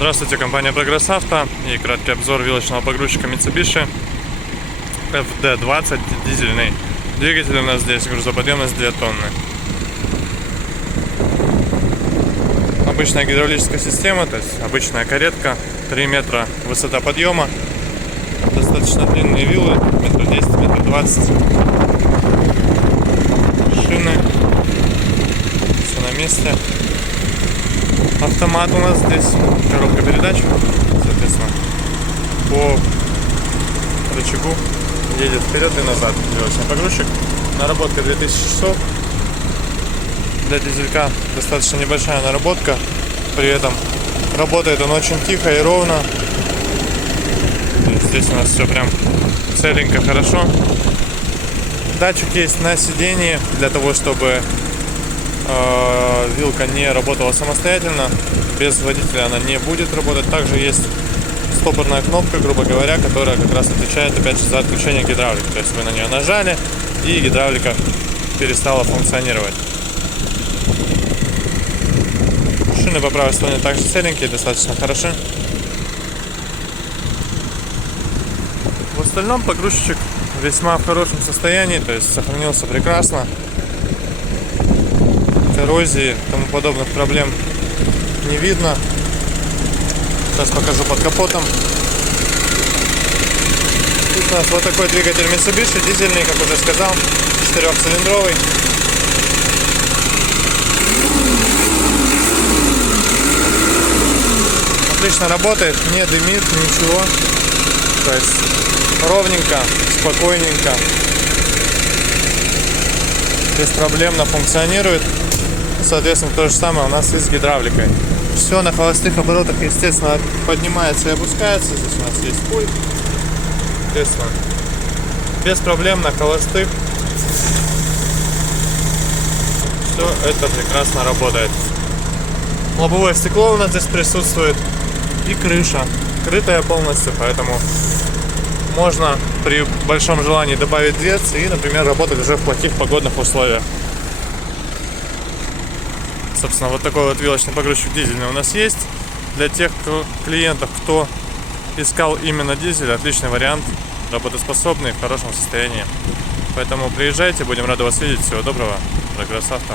Здравствуйте, компания Прогресс Авто и краткий обзор вилочного погрузчика Mitsubishi FD20 дизельный. Двигатель у нас здесь, грузоподъемность 2 тонны. Обычная гидравлическая система, то есть обычная каретка, 3 метра высота подъема, достаточно длинные вилы, метр 10, метр 20, шины, все на месте. Автомат у нас здесь, коробка передач, соответственно, по рычагу едет вперед и назад вилочный погрузчик. Наработка 2000 часов. Для дизелька достаточно небольшая наработка, при этом работает он очень тихо и ровно. Здесь у нас все прям целенько, хорошо. Датчик есть на сиденье для того, чтобы вилка не работала самостоятельно. Без водителя она не будет работать. Также есть стопорная кнопка, грубо говоря, которая как раз отвечает опять же за отключение гидравлики. То есть вы на нее нажали, и гидравлика перестала функционировать. Шины по правой стороне также целенькие, достаточно хороши. В остальном погрузчик весьма в хорошем состоянии, то есть сохранился прекрасно. Коррозии, тому подобных проблем не видно. Сейчас покажу под капотом. Тут у нас вот такой двигатель Mitsubishi, дизельный, как уже сказал, 4-цилиндровый. Отлично работает, не дымит, ничего. То есть ровненько, спокойненько, беспроблемно функционирует. Соответственно, то же самое у нас и с гидравликой. Все на холостых оборотах, естественно, поднимается и опускается. Здесь у нас есть пульт. Естественно, без проблем на холостых. Все это прекрасно работает. Лобовое стекло у нас здесь присутствует. И крыша крытая полностью, поэтому можно при большом желании добавить дверцы и, например, работать уже в плохих погодных условиях. Собственно, вот такой вот вилочный погрузчик дизельный у нас есть. Для тех клиентов, кто искал именно дизель, отличный вариант, работоспособный, в хорошем состоянии. Поэтому приезжайте, будем рады вас видеть. Всего доброго. Прогресс Авто.